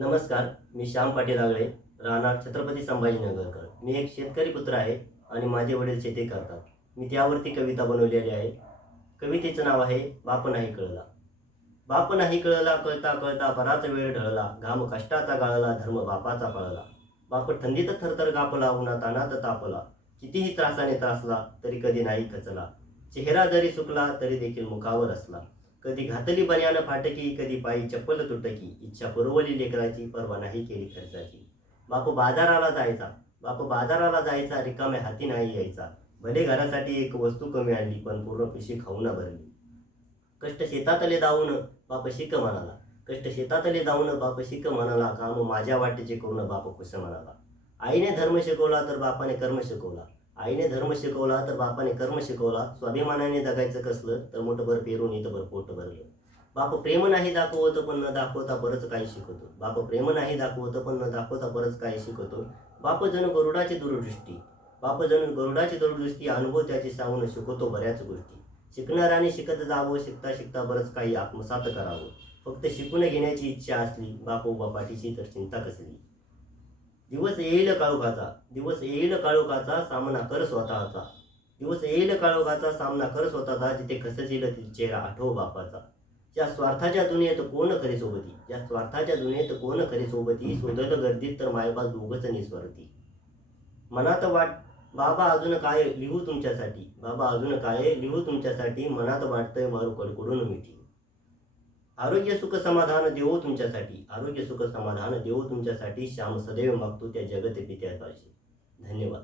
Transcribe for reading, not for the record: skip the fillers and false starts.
नमस्कार, मी श्याम पाटील आगळे, राहणार छत्रपती संभाजीनगरकर. मी एक शेतकरी पुत्र आहे आणि माझे वडील शेती करतात. मी त्यावरती कविता बनवलेली आहे. कवितेचं नाव आहे बाप नाही कळला. बाप नाही कळला, कळता कळता बराच वेळ ढळला. घाम कष्टाचा गाळला, धर्म बापाचा पळला. बाप थंडीत थरथर कापला, उन्हात अनाथ तापला. कितीही त्रासाने त्रासला, तरी कधी नाही खचला. चेहरा जरी सुकला, तरी देखील मुखावर असला. कधी घातली बन्यान फाटकी, कधी पायी चप्पल तुटकी. इच्छा पुरवली लेकराची, पर्वा नाही केली खर्चाची. बाप बाजाराला जायचा, बाप बाजाराला जायचा, रिकाम्या हाती नाही यायचा. भले घरासाठी एक वस्तू कमी आणली, पण पूर्ण पिशवी खाऊन भरली. कष्ट शेतातले जाऊन बाप शिक म्हणाला, कष्ट शेतातले जाऊन बाप शिक म्हणाला. काम माझ्या वाटेचे करून बाप खुश म्हणाला. आईने धर्म शिकवला तर बापाने कर्म शिकवला. आईने धर्म शिकवला तर बापाने कर्म शिकवला. स्वाभिमानाने जगायचं कसलं, तर मोठभर पेरून इथभर पोट भरलं. बाप प्रेम नाही दाखवत, पण न दाखवता बरंच काही शिकवतो. बाप प्रेम नाही दाखवत, पण न दाखवता बरंच काही शिकवतो. बाप जण गरुडाची दूरदृष्टी, बाप जण गरुडाची दूरदृष्टी. अनुभव त्याची सांगून शिकवतो बऱ्याच गोष्टी. शिकणाऱ्याने शिकत जावं, शिकता शिकता बरंच काही आत्मसात करावं. फक्त शिकून घेण्याची इच्छा असली, बाप उभा पाठीशी तर चिंता कसली. दिवस येईल काळोखाचा, दिवस येईल काळोखाचा, सामना कर स्वतःचा. दिवस येईल काळोखाचा, सामना कर स्वतःचा. जिथे खचतील तिथे चेहरा आठव बापाचा. ज्या स्वार्थाच्या दुनियेत कोण खरी सोबती, ज्या स्वार्थाच्या दुनियेत कोण खरी सोबती. शोधल गर्दीत तर मायबाप दोघंच निस्वार्थी. मनात वाट बाबा अजून काय लिहू तुमच्यासाठी, बाबा अजून काय लिहू तुमच्यासाठी. मनात वाटतंय मारू कडकडून मिठी. आरोग्य सुख समाधान देवो तुमच्यासाठी, आरोग्य सुख समाधान देवो तुमच्यासाठी. श्याम सदैव मागतो त्या जगत पित्यापाशी. धन्यवाद.